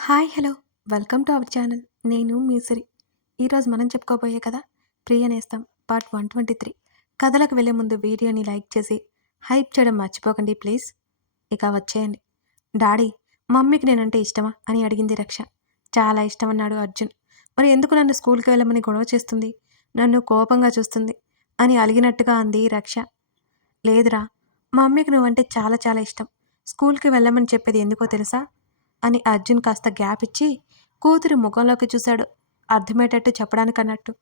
Hi hello welcome to our channel. నేను మీ సిరి. ఈరోజు మనం చెప్పుకోబోయే కథ ప్రియ నేస్తం పార్ట్ 123. కథలకు వెళ్ళే ముందు వీడియోని లైక్ చేసి హైప్ చేయడం మర్చిపోకండి ప్లీజ్. ఇక వచ్చేయండి. డాడీ, మమ్మీకి నేనంటే ఇష్టమా అని అడిగింది రక్ష. చాలా ఇష్టం అన్నాడు అర్జున్. మరి ఎందుకు నన్ను స్కూల్కి వెళ్ళమని గొడవ చేస్తుంది, నన్ను కోపంగా చూస్తుంది అని అలిగినట్టుగా అంది రక్ష. లేదురా, మమ్మీకి నువ్వంటే చాలా చాలా ఇష్టం. స్కూల్కి వెళ్ళమని చెప్పేది ఎందుకో తెలుసా అని అర్జున్ కాస్త గ్యాప్ ఇచ్చి కూతురి ముఖంలోకి చూశాడు. అర్థమయ్యేటట్టు చెప్పడానికన్నట్టు.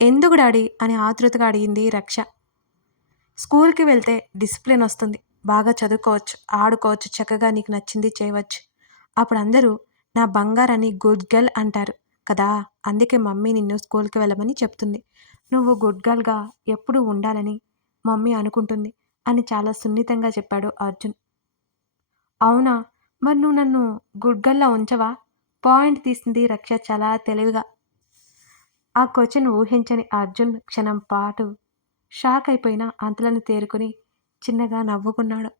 ఎందుకు డాడీ అని ఆతృతగా అడిగింది రక్ష. స్కూల్కి వెళ్తే డిసిప్లిన్ వస్తుంది, బాగా చదువుకోవచ్చు, ఆడుకోవచ్చు, చక్కగా నీకు నచ్చింది చేయవచ్చు. అప్పుడు అందరూ నా బంగారాన్ని గుడ్ గర్ల్ అంటారు కదా. అందుకే మమ్మీ నిన్ను స్కూల్కి వెళ్ళమని చెప్తుంది. నువ్వు గుడ్ గర్ల్గా ఎప్పుడూ ఉండాలని మమ్మీ అనుకుంటుంది అని చాలా సున్నితంగా చెప్పాడు అర్జున్. అవునా, మరి నువ్వు నన్ను గుడ్ గర్ల్‌లా ఉంచవా? పాయింట్ తీసింది రక్ష చాలా తెలివిగా. ఆ క్వెషన్ ఊహించని అర్జున్ క్షణం పాటు షాక్ అయిపోయినా అంతలోనే తేరుకొని చిన్నగా నవ్వుకున్నాడు.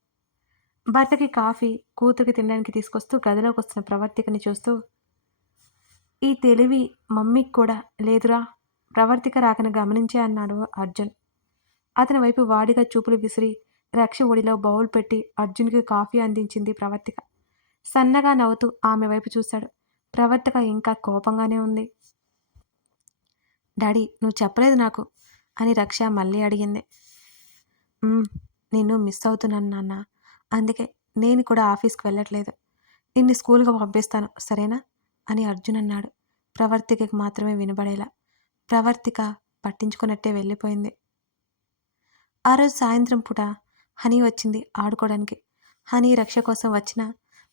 భర్తకి కాఫీ, కూతురికి తినడానికి తీసుకొస్తూ గదిలోకొస్తున్న ప్రవర్తికని చూస్తూ, ఈ తెలివి మమ్మీకి కూడా లేదురా. ప్రవర్తిక రాకను గమనించే అన్నాడు అర్జున్. అతని వైపు వాడిగా చూపులు విసిరి రక్ష ఒడిలో బౌల్ పెట్టి అర్జున్‌కి కాఫీ అందించింది ప్రవర్తిక. సన్నగా నవ్వుతూ ఆమె వైపు చూశాడు. ప్రవర్తిక ఇంకా కోపంగానే ఉంది. డాడీ, నువ్వు చెప్పలేదు నాకు అని రక్ష మళ్ళీ అడిగింది. నిన్ను మిస్ అవుతున్నాను నాన్న. అందుకే నేను కూడా ఆఫీస్కి వెళ్ళట్లేదు. నిన్ను స్కూల్‌గా పంపిస్తాను సరేనా అని అర్జున్ అన్నాడు. ప్రవర్తికకి మాత్రమే వినబడేలా. ప్రవర్తిక పట్టించుకున్నట్టే వెళ్ళిపోయింది. ఆ రోజు సాయంత్రం పూట హనీ వచ్చింది ఆడుకోవడానికి. హనీ రక్ష కోసం వచ్చిన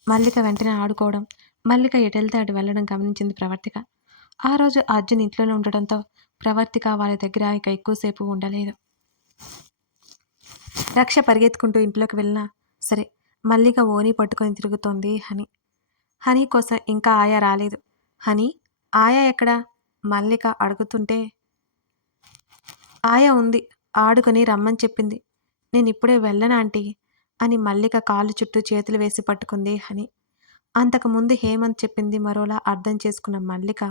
మల్లిక వెంటనే ఆడుకోవడం, మల్లిక ఎటెళ్తే అటు వెళ్ళడం గమనించింది ప్రవర్తిక. ఆ రోజు అర్జున్ ఇంట్లోనే ఉండడంతో ప్రవర్తిక వాళ్ళ దగ్గర ఇక ఎక్కువసేపు ఉండలేదు. రక్ష పరిగెత్తుకుంటూ ఇంట్లోకి వెళ్ళినా సరే మల్లిక ఓని పట్టుకొని తిరుగుతోంది హనీ. హనీ కోసం ఇంకా ఆయా రాలేదు. హనీ, ఆయా ఎక్కడా మల్లిక అడుగుతుంటే, ఆయా ఉంది, ఆడుకొని రమ్మని చెప్పింది. నేనిప్పుడే వెళ్ళనా ఆంటీ అని మల్లిక కాళ్ళు చుట్టూ చేతులు వేసి పట్టుకుంది హనీ. అంతకుముందు హేమంత్ చెప్పింది మరోలా అర్థం చేసుకున్న మల్లిక,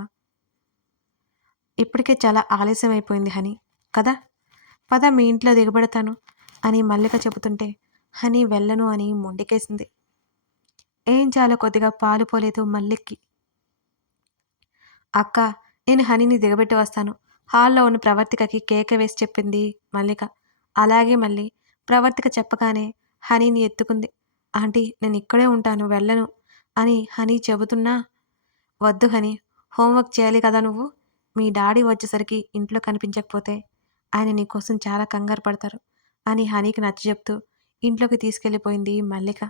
ఇప్పటికే చాలా ఆలస్యం అయిపోయింది హనీ కదా, పద మీ ఇంట్లో దిగబెడతాను అని మల్లిక చెబుతుంటే హనీ వెళ్ళను అని మొండికేసింది. ఏం చాలా కొద్దిగా పాలు పోలేదు మల్లిక్కి. అక్క, నేను హనీని దిగబెట్టి వస్తాను. హాల్లో ఉన్న ప్రవర్తికకి కేక వేసి చెప్పింది మల్లిక. అలాగే మళ్ళీ ప్రవర్తిక చెప్పగానే హనీని ఎత్తుకుంది. ఆంటీ, నేను ఇక్కడే ఉంటాను, వెళ్ళను అని హనీ చెబుతున్నా, వద్దు హనీ, హోంవర్క్ చేయాలి కదా నువ్వు. మీ డాడీ వచ్చేసరికి ఇంట్లో కనిపించకపోతే ఆయన నీకోసం చాలా కంగారు పడతారు అని హనీకి నచ్చజెప్తూ ఇంట్లోకి తీసుకెళ్ళిపోయింది మల్లిక.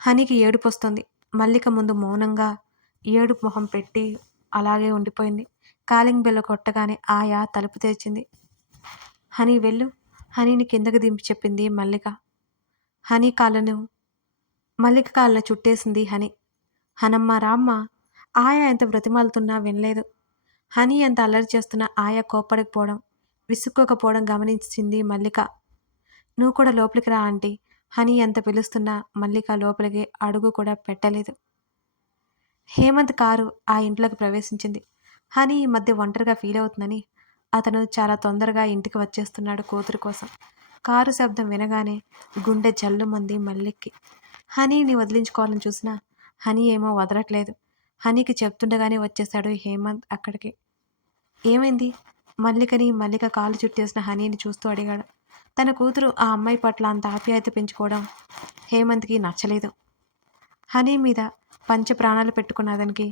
హనీకి ఏడుపొస్తుంది. మల్లిక ముందు మౌనంగా ఏడుపు మొహం పెట్టి అలాగే ఉండిపోయింది. కాలింగ్ బెల్ కొట్టగానే ఆయా తలుపు తెరిచింది. హనీ వెళ్ళు, హనీని కిందకి దింపి చెప్పింది మల్లిక. హనీ కాళ్ళను మల్లిక కాళ్ళను చుట్టేసింది హనీ. హనమ్మ రామ్మ. ఆయా ఎంత బ్రతిమాలుతున్నా వినలేదు. హనీ ఎంత అల్లరి చేస్తున్నా ఆయా కోప్పడకపోవడం, విసుక్కోకపోవడం గమనించింది మల్లిక. నువ్వు కూడా లోపలికి రా ఆంటీ. హనీ ఎంత పిలుస్తున్నా మల్లిక లోపలికి అడుగు కూడా పెట్టలేదు. హేమంత్ కారు ఆ ఇంట్లోకి ప్రవేశించింది. హనీ ఈ మధ్య ఒంటరిగా ఫీల్ అవుతుందని అతను చాలా తొందరగా ఇంటికి వచ్చేస్తున్నాడు కూతురు కోసం. కారు శబ్దం వినగానే గుండె జల్లుమంది మల్లిక్కి. హనీని వదిలించుకోవాలని చూసినా హనీ ఏమో వదలట్లేదు. హనీకి చెప్తుండగానే వచ్చేశాడు హేమంత్ అక్కడికి. ఏమైంది? మల్లిక కాలు చుట్టేసిన హనీని చూస్తూ అడిగాడు. తన కూతురు ఆ అమ్మాయి పట్ల అంత ఆప్యాయత పెంచుకోవడం హేమంత్కి నచ్చలేదు. హనీ మీద పంచ ప్రాణాలు పెట్టుకున్న అతనికి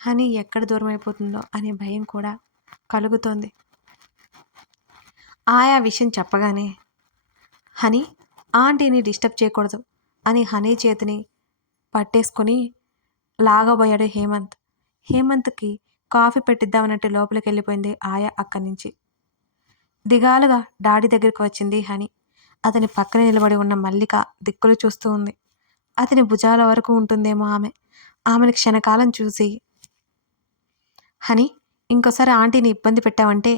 హనీ ఎక్కడ దూరం అయిపోతుందో అనే భయం కూడా కలుగుతోంది. ఆయా విషయం చెప్పగానే, హనీ, ఆంటీని డిస్టర్బ్ చేయకూడదు అని హనీ చేతిని పట్టేసుకొని లాగబోయాడు హేమంత్. హేమంత్కి కాఫీ పెట్టిద్దామన్నట్టు లోపలికి వెళ్ళిపోయింది ఆయా అక్కడి నుంచి. దిగాలుగా డాడీ దగ్గరికి వచ్చింది హనీ. అతని పక్కన నిలబడి ఉన్న మల్లిక దిక్కులు చూస్తూ ఉంది. అతని భుజాల వరకు ఉంటుందేమో ఆమె. ఆమెను క్షణకాలం చూసి, హనీ, ఇంకోసారి ఆంటీని ఇబ్బంది పెట్టావంటే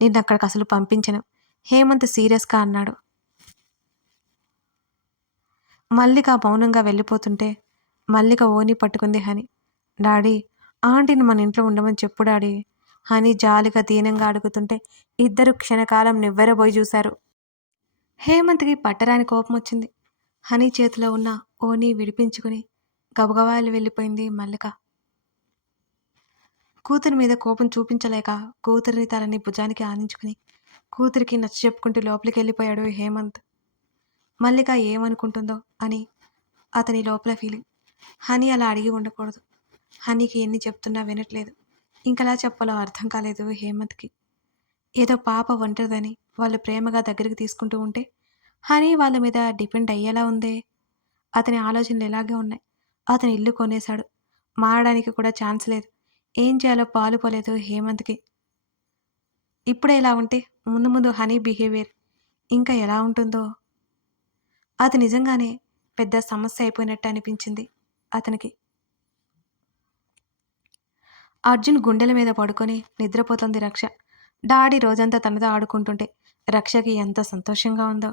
నిన్ను అక్కడికి అసలు పంపించను హేమంత్ సీరియస్గా అన్నాడు. మల్లిక మౌనంగా వెళ్ళిపోతుంటే మల్లిక ఓని పట్టుకుంది హని. డాడీ, ఆంటీని మన ఇంట్లో ఉండమని చెప్పు డాడీ అని జాలిగా దీనంగా అడుగుతుంటే ఇద్దరు క్షణకాలం నివ్వెరబోయి చూశారు. హేమంత్కి పట్టరాని కోపం వచ్చింది. హనీ చేతిలో ఉన్న ఓని విడిపించుకుని గబగబాలు వెళ్ళిపోయింది మల్లిక. కూతురి మీద కోపం చూపించలేక కూతురిని తలని భుజానికి ఆనించుకుని కూతురికి నచ్చ చెప్పుకుంటూ లోపలికి వెళ్ళిపోయాడు హేమంత్. మల్లిక ఏమనుకుంటుందో అని అతని లోపల ఫీలింగ్. హనీ అలా అడిగి ఉండకూడదు. హనీకి ఎన్ని చెప్తున్నా వినట్లేదు. ఇంకలా చెప్పాలో అర్థం కాలేదు హేమంత్కి. ఏదో పాప ఒంటరిదని వాళ్ళు ప్రేమగా దగ్గరికి తీసుకుంటూ ఉంటే హనీ వాళ్ళ మీద డిపెండ్ అయ్యేలా ఉందే. అతని ఆలోచనలు ఇలాగే ఉన్నాయి. అతని ఇల్లు కొనేశాడు. మారడానికి కూడా ఛాన్స్ లేదు. ఏం చేయాలో పాలుపోలేదు హేమంత్కి. ఇప్పుడే ఇలా ఉంటే ముందు ముందు హనీ బిహేవియర్ ఇంకా ఎలా ఉంటుందో. అది నిజంగానే పెద్ద సమస్య అయిపోయినట్టు అనిపించింది అతనికి. అర్జున్ గుండెల మీద పడుకొని నిద్రపోతుంది రక్ష. డాడీ రోజంతా తనతో ఆడుకుంటుంటే రక్షకి ఎంత సంతోషంగా ఉందో.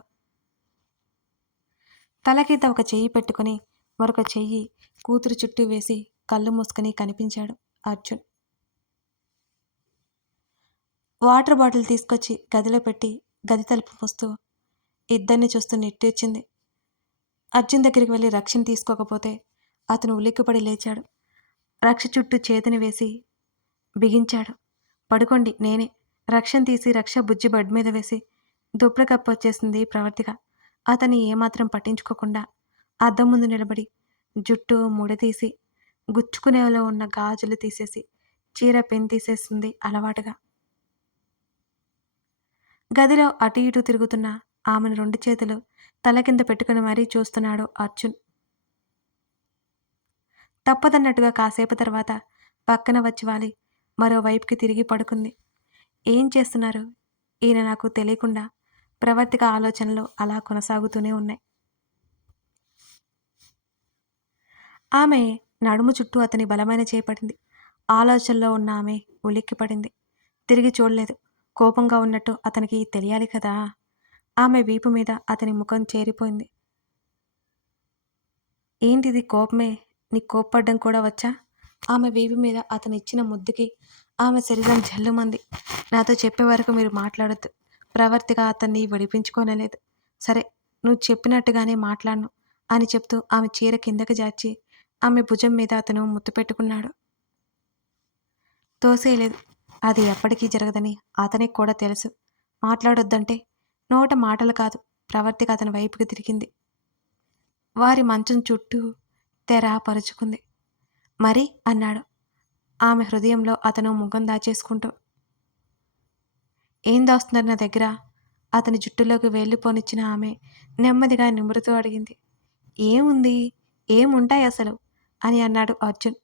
తలకింద ఒక చెయ్యి పెట్టుకుని మరొక చెయ్యి కూతురు చుట్టూ వేసి కళ్ళు మూసుకొని కనిపించాడు అర్జున్. వాటర్ బాటిల్ తీసుకొచ్చి గదిలో పెట్టి గది తలుపు మూస్తూ ఇద్దరిని చూస్తూ నెట్టేర్చింది. అర్జున్ దగ్గరికి వెళ్ళి రక్షని తీసుకోకపోతే అతను ఉలిక్కిపడి లేచాడు. రక్ష చుట్టూ చేతిని వేసి బిగించాడు. పడుకోండి నేనే. రక్షను తీసి రక్ష బుజ్జి బెడ్ మీద వేసి దుప్పటి కప్పు వచ్చేసింది ప్రవర్తిక. అతన్ని ఏమాత్రం పట్టించుకోకుండా అద్దం ముందు నిలబడి జుట్టు ముడతీసి గుచ్చుకునేలో ఉన్న గాజులు తీసేసి చీర పెన్ తీసేసింది అలవాటుగా. గదిలో అటు ఇటు తిరుగుతున్న ఆమెను రెండు చేతులు తల కింద పెట్టుకుని మరీ చూస్తున్నాడు అర్జున్. తప్పదన్నట్టుగా కాసేపు తర్వాత పక్కన వచ్చి వాలి మరోవైపుకి తిరిగి పడుకుంది. ఏం చేస్తున్నారు? ఈయన నాకు తెలియకుండా ప్రవర్తిక ఆలోచనలు అలా కొనసాగుతూనే ఉన్నాయి. ఆమె నడుము చుట్టూ అతని బలమైన చేపడింది. ఆలోచనలో ఉన్న ఆమె ఉలిక్కిపడింది. తిరిగి చూడలేదు. కోపంగా ఉన్నట్టు అతనికి తెలియాలి కదా. ఆమె వీపు మీద అతని ముఖం చేరిపోయింది. ఏంటిది కోపమే? నీకు కోప్పడ్డం కూడా వచ్చా? ఆమె వీపు మీద అతను ఇచ్చిన ముద్దుకి ఆమె శరీరం జల్లుమంది. నాతో చెప్పే వరకు మీరు మాట్లాడొద్దు. ప్రవర్తిగా అతన్ని విడిపించుకోనలేదు. సరే, నువ్వు చెప్పినట్టుగానే మాట్లాడను అని చెప్తూ ఆమె చీర కిందకి జార్చి ఆమె భుజం మీద అతను ముద్దు పెట్టుకున్నాడు. తోసేయలేదు. అది ఎప్పటికీ జరగదని అతనికి కూడా తెలుసు. మాట్లాడొద్దంటే నోట మాటలు కాదు, ప్రవర్తిక అతని వైపుకి తిరిగింది. వారి మంచం చుట్టూ తెర పరుచుకుంది. మరి అన్నాడు ఆమె హృదయంలో అతను ముఖం దాచేసుకుంటూ. ఏం దాస్తున్నారు నా దగ్గర? అతని జుట్టులోకి వెళ్ళిపోనిచ్చిన ఆమె నెమ్మదిగా నిమురుతూ అడిగింది. ఏముంది? ఏముంటాయి అసలు అని అన్నాడు అర్జున్.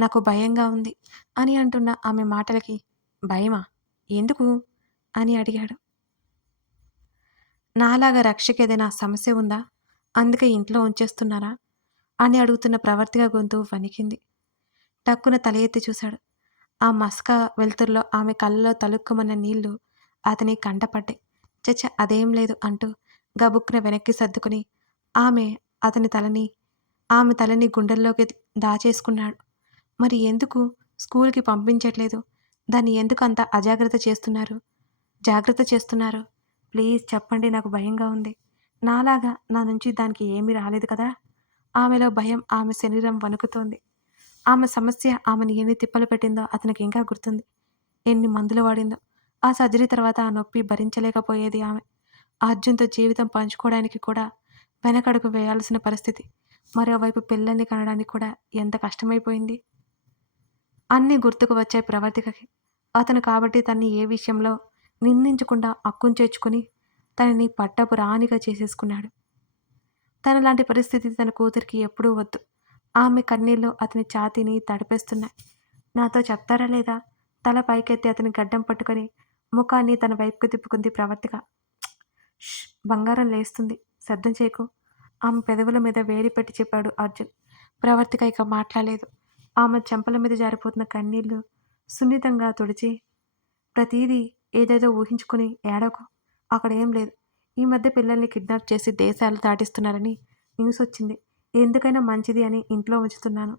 నాకు భయంగా ఉంది అని అంటున్న ఆమె మాటలకి భయమా? ఎందుకు అని అడిగాడు. నాలాగా రక్షకి ఏదైనా సమస్య ఉందా? అందుకే ఇంట్లో ఉంచేస్తున్నారా అని అడుగుతున్న ప్రవర్తిగా గొంతు వణికింది. టక్కున తల ఎత్తి చూశాడు. ఆ మస్క వెలుతురులో ఆమె కళ్ళలో తలుక్కుమన్న నీళ్లు అతని కంటపడ్డాయి. చచ్చ అదేం లేదు అంటూ గబుక్కున వెనక్కి సర్దుకుని ఆమె తలని గుండెల్లోకి దాచేసుకున్నాడు. మరి ఎందుకు స్కూల్కి పంపించట్లేదు? దాన్ని ఎందుకు అంత జాగ్రత్త చేస్తున్నారు? ప్లీజ్ చెప్పండి, నాకు భయంగా ఉంది. నాలాగా నా నుంచి దానికి ఏమీ రాలేదు కదా. ఆమెలో భయం, ఆమె శరీరం వణుకుతోంది. ఆమె సమస్య ఆమెను ఎన్ని తిప్పలు పెట్టిందో అతనికి ఇంకా గుర్తుంది. ఎన్ని మందులు వాడిందో. ఆ సర్జరీ తర్వాత ఆ నొప్పి భరించలేకపోయేది ఆమె. అర్జున్తో జీవితం పంచుకోవడానికి కూడా వెనకడుగు వేయాల్సిన పరిస్థితి. మరోవైపు పిల్లల్ని కనడానికి కూడా ఎంత కష్టమైపోయింది. అన్నీ గుర్తుకు వచ్చాయి ప్రవర్తికకి. అతను కాబట్టి తన్ని ఏ విషయంలో నిందించకుండా అక్కుం చేర్చుకుని తనని పట్టపు రాణిగా చేసేసుకున్నాడు. తనలాంటి పరిస్థితి తన కూతురికి ఎప్పుడూ వద్దు. ఆమె కన్నీళ్ళు అతని ఛాతీని తడిపేస్తున్నాయి. నాతో చెప్తారా లేదా? తల పైకెత్తి అతని గడ్డం పట్టుకొని ముఖాన్ని తన వైపుకు తిప్పుకుంది ప్రవర్తిక. బంగారం లేస్తుంది, శబ్దం చేయకు. ఆమె పెదవుల మీద వేడి పెట్టి చెప్పాడు అర్జున్. ప్రవర్తిక ఇక మాట్లాడలేదు. ఆమె చెంపల మీద జారిపోతున్న కన్నీళ్లు సున్నితంగా తుడిచి, ప్రతీదీ ఏదేదో ఊహించుకుని ఏడవకు. అక్కడ ఏం లేదు. ఈ మధ్య పిల్లల్ని కిడ్నాప్ చేసి దేశాలు దాటిస్తున్నారని న్యూస్ వచ్చింది. ఎందుకైనా మంచిది అని ఇంట్లో ఉంచుతున్నాను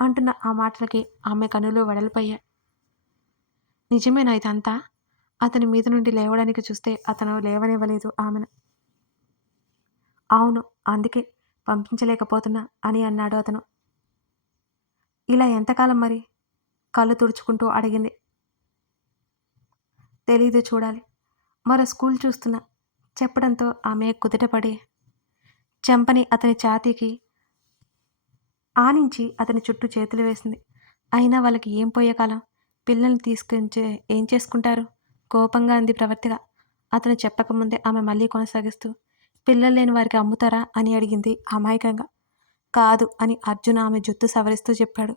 అంటున్న ఆ మాటలకి ఆమె కనులు వెడల్పయ్యాయి. నిజమేనా ఇదంతా? అతని మీద నుండి లేవడానికి చూస్తే అతను లేవనివ్వలేదు ఆమెను. అవును. అందుకే పంపించలేకపోతున్నా అని అన్నాడు అతను. ఇలా ఎంతకాలం మరి? కళ్ళు తుడుచుకుంటూ అడిగింది. తెలీదు, చూడాలి. మరో స్కూల్ చూస్తున్నా చెప్పడంతో ఆమె కుదుటపడి చెంపని అతని ఛాతీకి ఆనించి అతని చుట్టూ చేతులు వేసింది. అయినా వాళ్ళకి ఏం పోయే కాలం? పిల్లల్ని తీసుకొంచే ఏం చేసుకుంటారు? కోపంగా అంది ప్రవర్తిగా. అతను చెప్పకముందే ఆమె మళ్ళీ కొనసాగిస్తూ, పిల్లలు లేని వారికి అమ్ముతారా అని అడిగింది అమాయకంగా. కాదు అని అర్జున్ ఆమె జుత్తు సవరిస్తూ చెప్పాడు.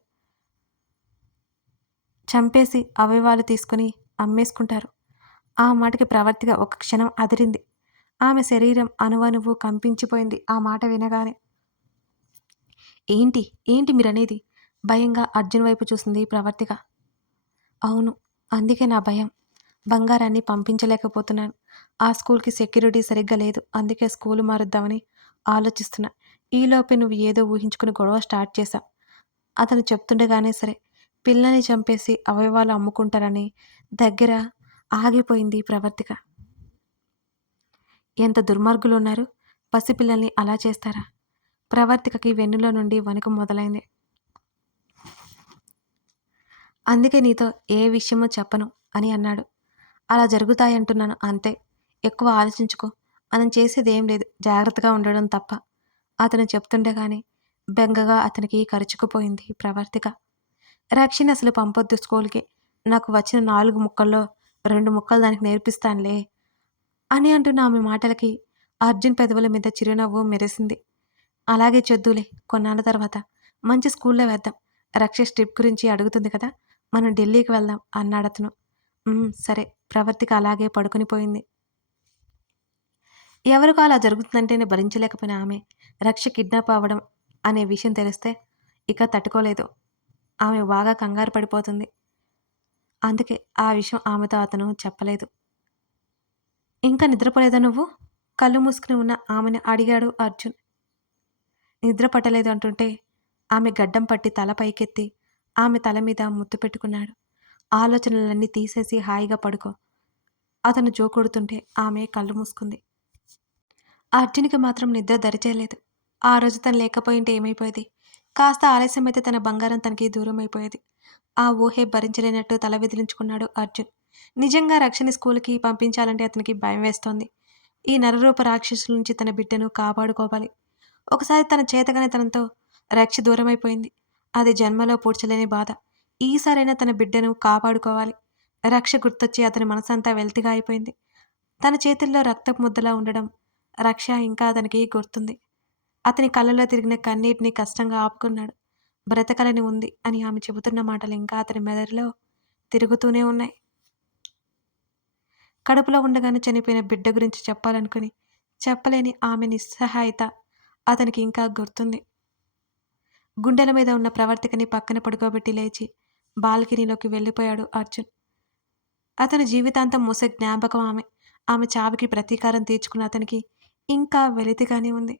చంపేసి అవయవాలు తీసుకుని అమ్మేసుకుంటారు. ఆ మాటకి ప్రవర్తిగా ఒక క్షణం అదిరింది. ఆమె శరీరం అణువణువు కంపించిపోయింది ఆ మాట వినగానే. ఏంటి ఏంటి మీరనేది? భయంగా అర్జున్ వైపు చూసింది ప్రవర్తిక. అవును, అందుకే నా భయం. బంగారాన్ని పంపించలేకపోతున్నాను. ఆ స్కూల్కి సెక్యూరిటీ సరిగ్గా లేదు. అందుకే స్కూలు మారుద్దామని ఆలోచిస్తున్నా. ఈలోపే నువ్వు ఏదో ఊహించుకుని గొడవ స్టార్ట్ చేశా. అతను చెప్తుండగానే సరే, పిల్లని చంపేసి అవయవాలు అమ్ముకుంటారని దగ్గర ఆగిపోయింది ప్రవర్తిక. ఎంత దుర్మార్గులున్నారు! పసిపిల్లల్ని అలా చేస్తారా? ప్రవర్తికకి వెన్నులో నుండి వణుకు మొదలైంది. అందుకే నీతో ఏ విషయమో చెప్పను అని అన్నాడు. అలా జరుగుతాయంటున్నాను అంతే. ఎక్కువ ఆలోచించుకో. మనం చేసేదేం లేదు. జాగ్రత్తగా ఉండడం తప్ప. అతను చెప్తుండగానే బెంగగా అతనికి కరుచుకుపోయింది ప్రవర్తిక. రక్షిని అసలు పంపొద్దు స్కూల్‌కి. నాకు వచ్చిన 4 ముక్కల్లో 2 ముక్కలు దానికి నేర్పిస్తానులే అని అంటున్న ఆమె మాటలకి అర్జున్ పెదవుల మీద చిరునవ్వు మెరిసింది. అలాగే చేద్దువులే, కొన్నాళ్ళ తర్వాత. మంచి స్కూల్‌లో వేద్దాం. రక్ష ట్రిప్ గురించి అడుగుతుంది కదా! మనం ఢిల్లీకి వెళ్దాం అన్నాడతను. సరే. ప్రవర్తిక అలాగే పడుకొని పోయింది. ఎవరికో అలా జరుగుతుందంటేనే భరించలేకపోయిన ఆమె రక్ష కిడ్నాప్ అవ్వడం అనే విషయం తెలిస్తే ఇక తట్టుకోలేదు. ఆమె బాగా కంగారు పడిపోతుంది. అందుకే ఆ విషయం ఆమెతో అతను చెప్పలేదు. ఇంకా నిద్రపోలేదా నువ్వు? కళ్ళు మూసుకుని ఉన్న ఆమెను అడిగాడు అర్జున్. నిద్ర పట్టలేదు అంటుంటే ఆమె గడ్డం పట్టి తల పైకెత్తి ఆమె తల మీద ముద్దు పెట్టుకున్నాడు. ఆలోచనలన్నీ తీసేసి హాయిగా పడుకో. అతను జోకొడుతుంటే ఆమె కళ్ళు మూసుకుంది. అర్జున్‌కి మాత్రం నిద్ర దరిచేయలేదు. ఆ రోజు తను లేకపోయింటే ఏమైపోయేది? కాస్త ఆలస్యమైతే తన బంగారం తనకి దూరమైపోయేది. ఆ ఊహే భరించలేనట్టు తల విదిలించుకున్నాడు అర్జున్. నిజంగా రక్షని స్కూలుకి పంపించాలంటే అతనికి భయం వేస్తోంది. ఈ నరరూప రాక్షసుల నుంచి తన బిడ్డను కాపాడుకోవాలి. ఒకసారి తన చేతగానితనంతో రక్ష దూరమైపోయింది. అది జన్మలో పూడ్చలేని బాధ. ఈసారైనా తన బిడ్డను కాపాడుకోవాలి. రక్ష గుర్తొచ్చి అతని మనసంతా వెల్తిగా అయిపోయింది. తన చేతుల్లో రక్తపు ముద్దలా ఉండడం రక్ష ఇంకా అతనికి గుర్తుంది. అతని కళ్ళలో తిరిగిన కన్నీటిని కష్టంగా ఆపుకున్నాడు. బ్రతకాలని ఉంది అని ఆమె చెబుతున్న మాటలు ఇంకా అతని మెదడులో తిరుగుతూనే ఉన్నాయి. కడుపులో ఉండగానే చనిపోయిన బిడ్డ గురించి చెప్పాలనుకుని చెప్పలేని ఆమె నిస్సహాయత అతనికి ఇంకా గుర్తుంది. గుండెల మీద ఉన్న ప్రవర్తికని పక్కన పడుకోబెట్టి లేచి బాల్కనీలోకి వెళ్ళిపోయాడు అర్జున్. అతని జీవితాంతం మోసే జ్ఞాపకం ఆమె. ఆమె చావుకి ప్రతీకారం తీర్చుకున్న అతనికి ఇంకా వెలితిగానే ఉంది.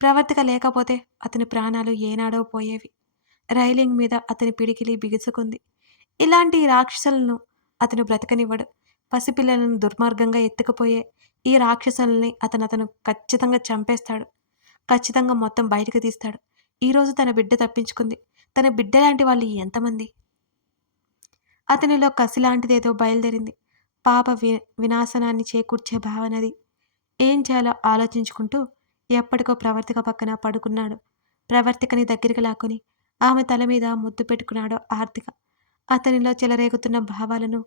ప్రవర్తిక లేకపోతే అతని ప్రాణాలు ఏనాడో పోయేవి. రైలింగ్ మీద అతని పిడికిలి బిగుసుకుంది. ఇలాంటి రాక్షసులను అతను బ్రతకనివ్వడు. పసిపిల్లలను దుర్మార్గంగా ఎత్తుకుపోయే ఈ రాక్షసుల్ని అతను ఖచ్చితంగా చంపేస్తాడు. ఖచ్చితంగా మొత్తం బయటకు తీస్తాడు. ఈరోజు తన బిడ్డ తప్పించుకుంది. తన బిడ్డ లాంటి వాళ్ళు ఎంతమంది? అతనిలో కసిలాంటిదేదో బయలుదేరింది. పాప వినాశనాన్ని చేకూర్చే భావనది. ఏం చేయాలో ఆలోచించుకుంటూ ఎప్పటికో ప్రవర్తిక పక్కన పడుకున్నాడు. ప్రవర్తికని దగ్గరికి లాక్కొని ఆమె తల మీద ముద్దు పెట్టుకున్నాడు ఆర్తిక. అతనిలో చెలరేగుతున్న భావాలను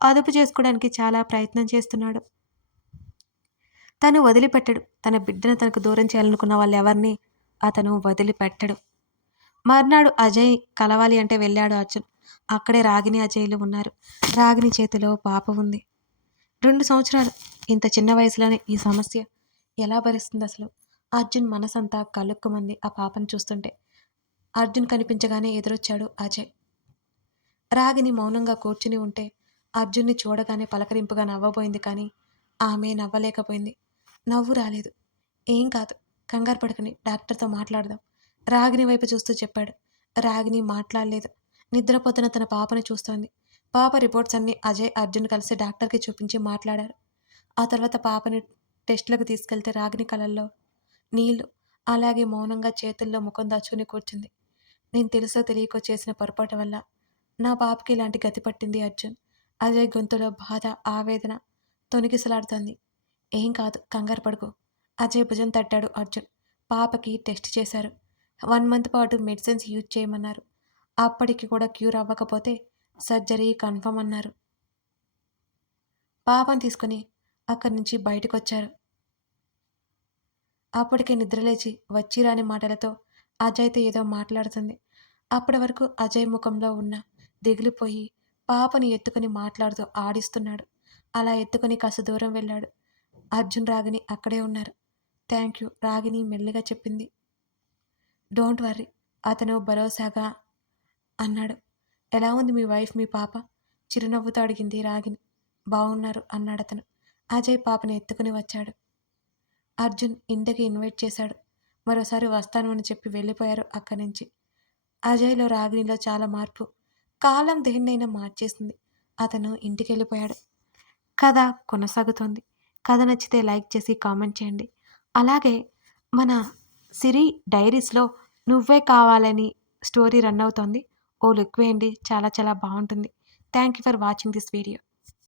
అదుపు చేసుకోవడానికి చాలా ప్రయత్నం చేస్తున్నాడు. తను వదిలిపెట్టడు. తన బిడ్డను తనకు దూరం చేయాలనుకున్న వాళ్ళెవరిని అతను వదిలిపెట్టడు. మర్నాడు అజయ్ కలవాలి అంటే వెళ్ళాడు అర్జున్. అక్కడే రాగిని, అజయ్లు ఉన్నారు. రాగిని చేతిలో పాప ఉంది. 2 సంవత్సరాలు. ఇంత చిన్న వయసులోనే ఈ సమస్య ఎలా భరిస్తుంది అసలు? అర్జున్ మనసంతా కలుక్కుమంది ఆ పాపను చూస్తుంటే. అర్జున్ కనిపించగానే ఎదురొచ్చాడు అజయ్. రాగిని మౌనంగా కూర్చుని ఉంటే అర్జున్ని చూడగానే పలకరింపుగా నవ్వబోయింది కానీ ఆమె నవ్వలేకపోయింది. నవ్వు రాలేదు. ఏం కాదు, కంగారు పడకని డాక్టర్‌తో మాట్లాడదాం. రాగిని వైపు చూస్తూ చెప్పాడు. రాగిని మాట్లాడలేదు. నిద్రపోతున్న తన పాపని చూస్తోంది. పాప రిపోర్ట్స్ అన్నీ అజయ్, అర్జున్ కలిసి డాక్టర్‌కి చూపించి మాట్లాడారు. ఆ తర్వాత పాపని టెస్ట్‌లకు తీసుకెళ్తే రాగిని కళ్ళల్లో నీళ్లు. అలాగే మౌనంగా చేతుల్లో ముఖం దాచుకుని కూర్చుంది. నేను తెలుసో తెలియకో చేసిన పొరపాటు వల్ల నా పాపకి ఇలాంటి గతి పట్టింది అర్జున్. అజయ్ గొంతులో బాధ, ఆవేదన తొణికిసలాడుతోంది. ఏం కాదు, కంగారు పడకు. అజయ్ భుజం తట్టాడు అర్జున్. పాపకి టెస్ట్ చేశారు. 1 మంత్ పాటు మెడిసిన్స్ యూజ్ చేయమన్నారు. అప్పటికి కూడా క్యూర్ అవ్వకపోతే సర్జరీ కన్ఫర్మ్ అన్నారు. పాపని తీసుకుని అక్కడి నుంచి బయటకొచ్చారు. అప్పటికే నిద్రలేచి వచ్చిరాని మాటలతో అజయ్‌తో ఏదో మాట్లాడుతుంది. అప్పటి వరకు అజయ్ ముఖంలో ఉన్న దిగులు పోయి పాపని ఎత్తుకొని మాట్లాడుతూ ఆడిస్తున్నాడు. అలా ఎత్తుకొని కాస్త దూరం వెళ్ళాడు. అర్జున్, రాగిని అక్కడే ఉన్నారు. థ్యాంక్ యూ, రాగిని మెల్లిగా చెప్పింది. డోంట్ వర్రీ, అతను భరోసాగా అన్నాడు. ఎలా ఉంది మీ వైఫ్, మీ పాప? చిరునవ్వుతో అడిగింది రాగిని. బావున్నారు అన్నాడతను. అజయ్ పాపని ఎత్తుకుని వచ్చాడు. అర్జున్ ఇంటికి ఇన్వైట్ చేశాడు. మరోసారి వస్తాను అని చెప్పి వెళ్ళిపోయారు అక్కడి నుంచి. అజయ్‌లో, రాగిణిలో చాలా మార్పు. కాలం దేన్నైనా మార్చేస్తుంది. అతను ఇంటికెళ్ళిపోయాడు. కథ కొనసాగుతోంది. కథ నచ్చితే లైక్ చేసి కామెంట్ చేయండి. అలాగే మన సిరి డైరీస్‌లో 'నువ్వే కావాలని' స్టోరీ రన్ అవుతోంది. ఓ లుక్ వేయండి. చాలా చాలా బావుంటుంది. Thank you for watching this video.